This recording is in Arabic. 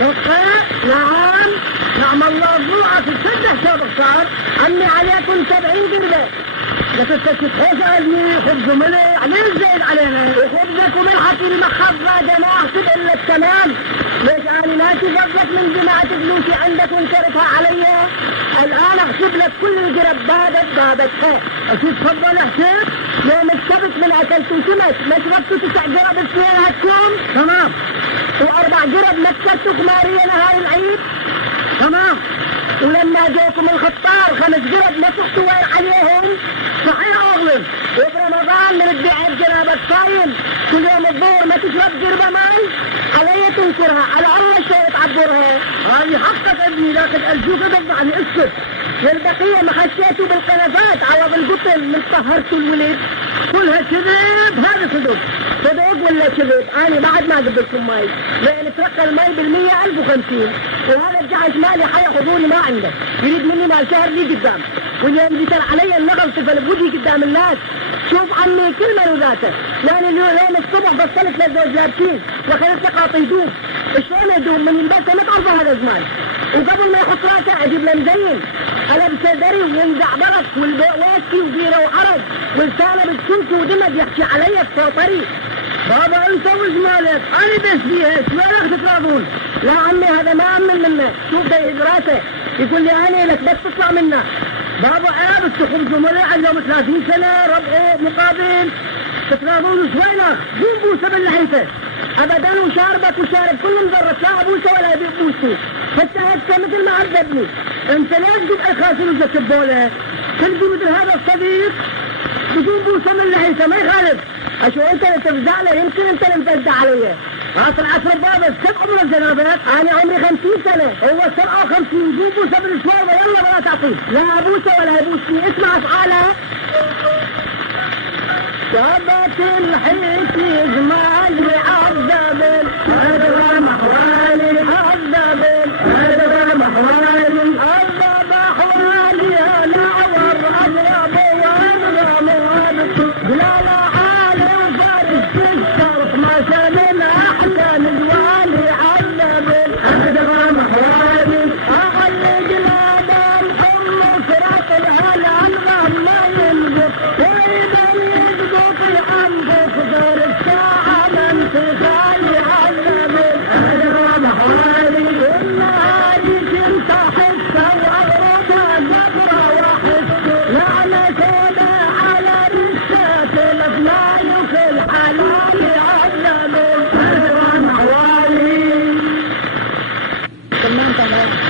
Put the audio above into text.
نعم. نعم الله ضوعة في السنة حساب صار. عمي عليكم 70 قربة. لكن تتحوش علمي خبز وملح ليش زايد علينا؟ وخبزك وملحك المخفى جماعة إلا التمام. ليش أنا لا تفضلك من جماعة فلوسي عندك وانكرتها علي؟ الآن أحسب لك كل القرب بابت أشوف تفضل أحسب. يوم السبت من أكلتوا سمك ما شربتوا 9 قرب اثنيناتكم؟ تمام. و4 قرب مكتوا قمارية نهار العيد؟ تمام. ولما جوكم الخطار 5 قرب ما تحتوا وين عليهم؟ صحيح أغلب. وبرمضان من الدعاء جنابك صايم كل يوم الظهر ما تشرب قربة مال؟ علي تنكرها على الله شوية تعبرها. هذه حقك ابني لكن أرجوك تفضعني اسكت. والبقية ما خشيتوا بالقنفات عوض القتل من طهرتوا الولد. كلها كذب. هذا صدق ولا كذب؟ أنا بعد ما قبلكم ماي لأن ترقى الماي بالمية 1050 وهذا الجعش مالي حياخذوني ما عنده يريد مني مال شهر لي قدام واليوم بيصير علي النغل طفل بوجهي قدام الناس. شوف عمي كلمة وذاته يعني اليوم الصبح بصلت للزوج لابسين وخلت قاطي يدوب. شلون يدوب من البيت ما تعرفوا هذا زمان وقبل ما يحط راسه اجيب له مزين ألبسه دري وينزع برك والويسكي وبيره وعرق ولسانه بالسلك ودمج يحكي علي بصوتري. بابا انت وش مالك؟ انا بس فيها شوي تتراضون. لا عمي هذا ما امن منه. شوف ده راسه يقول لي انا لك بس تطلع منه. بابا عيب السخبز وملح اليوم 30 سنه ربعه مقابل تتراضون شوي ناخ مو بوسه باللحيته ابدا وشاربك وشارب كل مضرة لا ابوسه ولا يبي بوسه حتى هسه مثل ما عذبني. انت ليش تبقى خاسر وجهك ببوله؟ تلقي مثل هذا الصديق بدون بوسه من لحيته ما يخالف. اشو انت اللي تفزع له يمكن انت اللي مفزع علي. عصر عصر بابا كم عمرك جنابك؟ انا عمري 50 سنه هو 57 بدون بوسه بالشوارع يلا ولا تعطيه لا ابوسه ولا يبوسني. اسمع افعاله. شبك الحيط يجمالي عذبل هذا محوالي عذبل هذا محوالي عذب احوالي انا عور اضرب واضرب وابكي بلا لا عالي وفارس الشرق ما سلم احسن جوالي عذبل هذا محوالي اعلق الادم حم صراط الهلا الغم ما ينقص واذا Thank you.